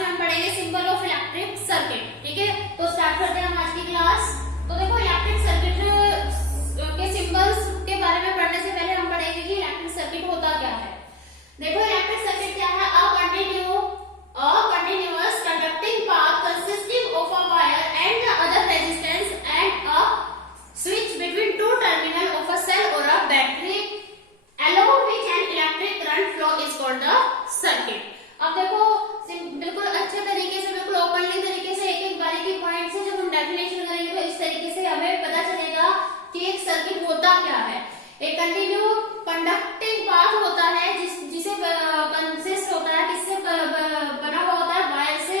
में हम पढ़ेंगे सिंबल ऑफ इलेक्ट्रिक सर्किट। ठीक है, तो स्टार्ट करते हैं हम आज की क्लास। तो देखो इलेक्ट्रिक सर्किट के सिंबल्स के बारे में पढ़ने से पहले हम पढ़ेंगे कि इलेक्ट्रिक सर्किट होता क्या है। देखो इलेक्ट्रिक सर्किट क्या है, a continuous conducting path consisting of a wire and other resistance and a switch between two terminals of a cell or a battery along which an electric current flow is called the circuit। अब देखो बिल्कुल अच्छे तरीके से, बिल्कुल openly तरीके से एक एक बारीकी पॉइंट से जब हम डेफिनेशन करेंगे तो इस तरीके से हमें पता चलेगा कि एक सर्किट होता क्या है। एक कंटिन्यू कंडक्टिंग पाथ होता है जिसे कंसिस्ट होता है, किससे बना हुआ होता है, वायर से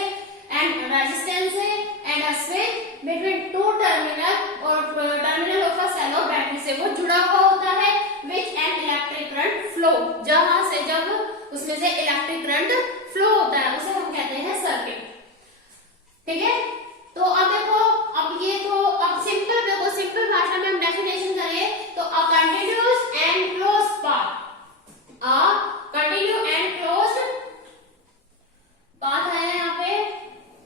एंड रेजिस्टेंस से and a switch between two terminal और टर्मिनल ऑफ अ सेल और बैटरी से वो जुड़ा हुआ होता है, विच एन इलेक्ट्रिक करंट फ्लो, जहां से जब उसमें से इलेक्ट्रिक करंट फ्लो होता है उसे हम कहते हैं सर्किट। ठीक है, तो अब देखो अब सिंपल भाषा में हम डेफिनेशन करें तो a continuous and closed path, a continue and closed path है यहाँ पे,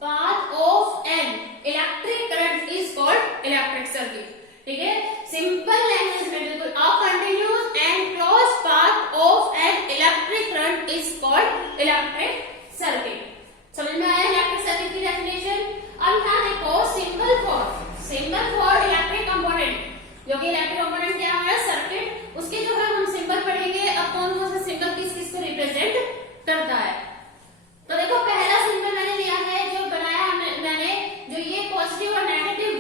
path of an electric current is called electric circuit. ठीक है, सिंपल लैंग्वेज में बिल्कुल, a continuous and closed path of an electric current is called electric circuit. समझ में आया इलेक्ट्रिक सर्किट की डेफिनेशन। अब यहाँ देखो सिंबल फॉर इलेक्ट्रिक कंपोनेंट, जो कि इलेक्ट्रिक कंपोनेंट क्या है, सर्किट, उसके जो है हम सिंबल पढ़ेंगे। अब कौन कौन से सिंबल किस किस को रिप्रेजेंट करता है। तो देखो पहला सिंबल मैंने लिया है, जो बनाया मैंने, जो ये पॉजिटिव और नेगेटिव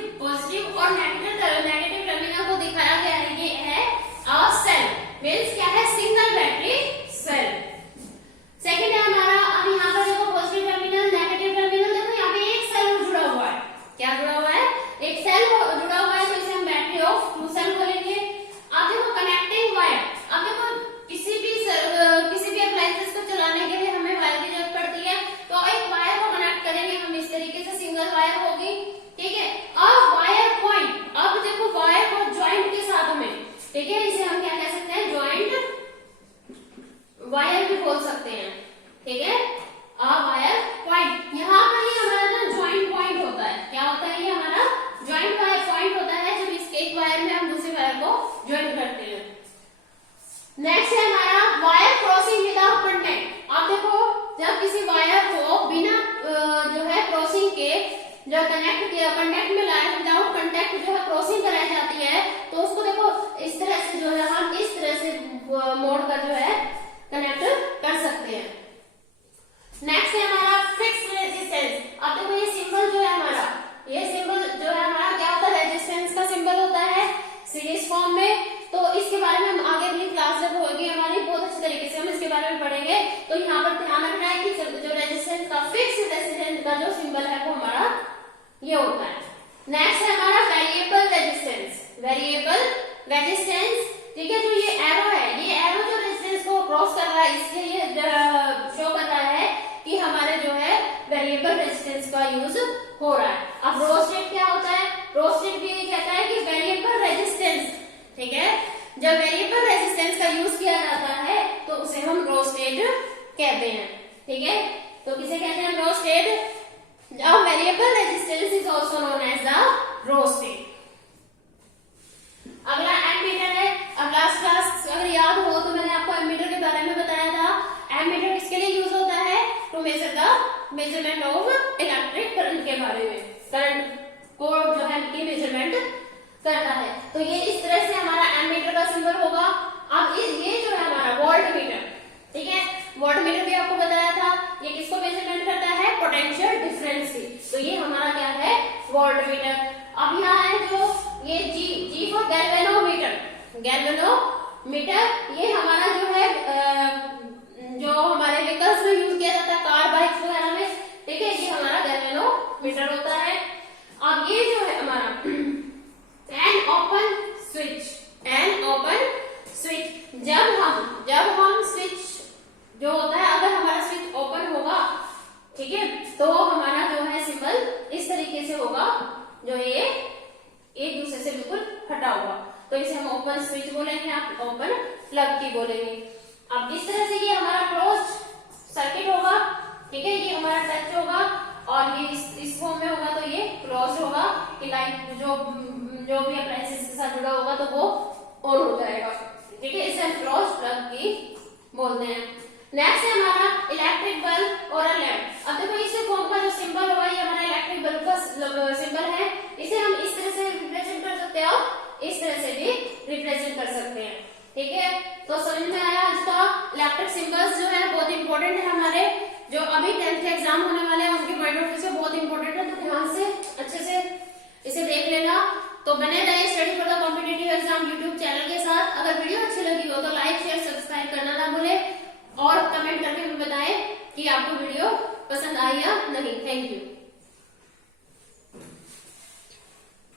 टर्मिनल को दिखाया गया है, ये है अ सेल, मींस क्या है, सिंगल बैटरी सेल। सेकंड है हमारा, अब यहाँ पर देखो पॉजिटिव टर्मिनल, नेगेटिव टर्मिनल, देखो यहाँ पे एक सेल जुड़ा हुआ है। क्या जुड़ा हुआ है, एक सेल जुड़ा हुआ है, तो इसे हम बैटरी ऑफ टू सेल बोलेंगे। अब देखो कनेक्टिंग वायर, अब देखो किसी भी अप्लायंसेस को चलाने के लिए हमें वायर की जरूरत पड़ती है, तो एक वायर को कनेक्ट करेंगे हम इस तरीके से, सिंगल वायर होगी। ठीक है, अब वायर पॉइंट, अब देखो वायर को ज्वाइंट के साथ में, ठीक है, इसे हम क्या कह सकते हैं, ज्वाइंट वायर भी बोल सकते हैं। ठीक है, अ वायर पॉइंट, यहाँ पर ही हमारा ना ज्वाइंट पॉइंट होता है। क्या होता है, ये हमारा ज्वाइंट वायर पॉइंट होता है, जब इस एक वायर में हम दूसरे वायर को ज्वाइंट करते हैं। नेक्स्ट है हमारा वायर क्रॉसिंग विदाउट कांटेक्ट। आप देखो जब किसी वायर को बिना जो है क्रॉसिंग के, जब कांटेक्ट में लाए, विदाउट कांटेक्ट जो है क्रॉसिंग कराई जाती है, तो उसको देखो इस तरह से जो है हम इस तरह से मोड़ कर जो है कनेक्ट कर सकते हैं। नेक्स्ट है हमारा फिक्स्ड रेजिस्टेंस। अब देखो ये सिंबल जो है हमारा, ये सिंबल जो है हमारा क्या होता है, रेजिस्टेंस का सिंबल होता है सीरीज फॉर्म में। तो इसके बारे में हम आगे अगली क्लास जब होगी हमारी, बहुत अच्छे तरीके से हम इसके बारे में पढ़ेंगे। तो यहाँ पर ध्यान रखना है कि जो रेजिस्टेंस का, फिक्स्ड रेजिस्टेंस का जो सिंबल है वो हमारा ये होता है। नेक्स्ट है हमारा वेरिएबल रेजिस्टेंस। ठीक है, जो ये एरो है, ये एरो जो रेजिस्टेंस को क्रॉस कर रहा है, इसलिए ये शो कर रहा है कि हमारे जो है वेरिएबल रेजिस्टेंस का यूज हो रहा है। अब रो स्टेट क्या होता है, रो स्टेट भी ये कहता है कि वेरिएबल रेजिस्टेंस, ठीक है, जब वेरिएबल रेजिस्टेंस का यूज किया जाता है तो उसे हम रो स्टेट कहते हैं। ठीक है, तो किसे कहते हैं, rheostat. Variable resistance is also known as the rheostat. अगला एमीटर है। अब लास्ट क्लास अगर याद हो तो मैंने आपको एमीटर के बारे में बताया था। एमीटर किसके लिए यूज होता है, to measure the measurement of electric current के बारे में, करंट को जो है की मेजरमेंट करता है। तो ये इस तरह से हमारा एमीटर का सिंबल होगा। अब ये जो है हमारा वोल्ट मीटर, ठीक है, वोल्ट मीटर भी आपको बताया था, ये किसको मेजरमेंट करता है, पोटेंशियल डिफरेंस की। तो ये हमारा क्या है, वोल्ट मीटर। अब यहाँ है जो ये जी फॉर गैल्वेनोमीटर, ये हमारा जो है जो हमारे व्हीकल्स में यूज किया जाता है, कार बाइक्स वगैरह में। ठीक है, ये हमारा गैल्वेनोमीटर होता है। अब ये जो है हमारा एन ओपन स्विच, जब हम स्विच जो होता है, अगर हमारा स्विच ओपन होगा, ठीक है, तो हमारा जो है सिंबल इस तरीके से होगा, जो ये एक दूसरे से बिल्कुल हटा हुआ, तो इसे हम ओपन स्विच बोलेंगे, आप ओपन प्लग की बोलेंगे। अब इस तरह से ये हमारा क्लोज्ड सर्किट होगा। ठीक है, ये हमारा टच होगा और ये इस फॉर्म में होगा तो ये क्लोज होगा कि लाइट जो भी अप्लायंसेस के साथ जुड़ा होगा तो वो ऑन हो जाएगा। ठीक है, इसे हम क्लोज प्लग की बोलते हैं। नेक्स्ट है हमारा इलेक्ट्रिक बल्ब और लैंप। अब देखो इस फॉर्म का जो सिंबल होगा ये हमारा इलेक्ट्रिक बल्ब का सिंबल है। इसे हम इस तरह से रिप्रेजेंट कर सकते हैं और इस तरह से भी रिप्रेजेंट कर सकते हैं। ठीक है, तो समझ में आया आज का इलेक्ट्रिक सिंबल्स जो है बहुत इंपॉर्टेंट है हमारे, जो अभी 10th के एग्जाम होने वाले हैं उनके पॉइंट ऑफ व्यू से बहुत इंपॉर्टेंट है, तो ध्यान से अच्छे से इसे देख लेना। तो बने रहिए study for the competitive exam YouTube channel के साथ। अगर वीडियो अच्छी लगी हो तो लाइक शेयर सब्सक्राइब करना ना भूलें और कमेंट करके भी बताएं कि आपको वीडियो पसंद आई या नहीं। Thank you.